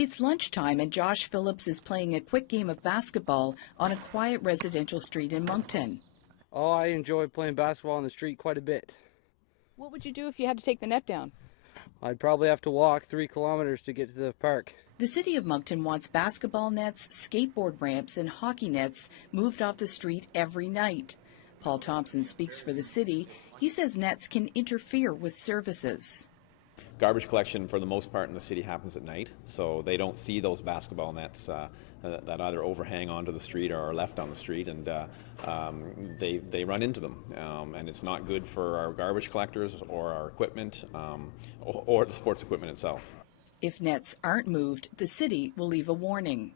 It's lunchtime and Josh Phillips is playing a quick game of basketball on a quiet residential street in Moncton. Oh, I enjoy playing basketball on the street quite a bit. What would you do if you had to take the net down? I'd probably have to walk 3 kilometers to get to the park. The city of Moncton wants basketball nets, skateboard ramps, and hockey nets moved off the street every night. Paul Thompson speaks for the city. He says nets can interfere with services. Garbage collection, for the most part, in the city happens at night, so they don't see those basketball nets that either overhang onto the street or are left on the street, and they run into them. And it's not good for our garbage collectors or our equipment or the sports equipment itself. If nets aren't moved, the city will leave a warning.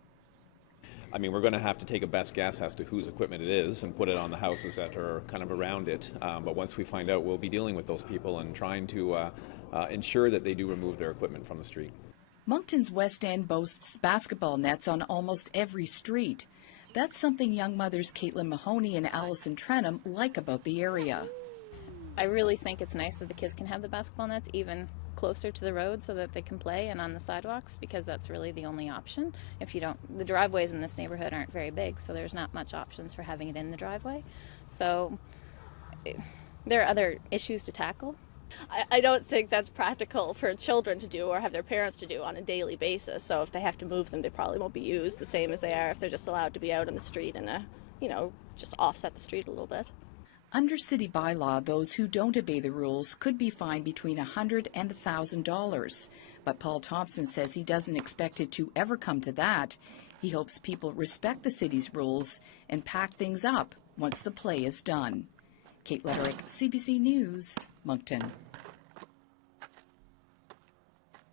I mean, we're going to have to take a best guess as to whose equipment it is and put it on the houses that are kind of around it. But once we find out, we'll be dealing with those people and trying to ensure that they do remove their equipment from the street. Moncton's West End boasts basketball nets on almost every street. That's something young mothers Caitlin Mahoney and Allison Trenham like about the area. I really think it's nice that the kids can have the basketball nets even closer to the road so that they can play and on the sidewalks, because that's really the only option. If you don't, the driveways in this neighborhood aren't very big, so there's not much options for having it in the driveway. So there are other issues to tackle. I don't think that's practical for children to do or have their parents to do on a daily basis. So if they have to move them, they probably won't be used the same as they are if they're just allowed to be out on the street and, just offset the street a little bit. Under city bylaw, those who don't obey the rules could be fined between $100 and $1,000. But Paul Thompson says he doesn't expect it to ever come to that. He hopes people respect the city's rules and pack things up once the play is done. Kate Letterick, CBC News, Moncton.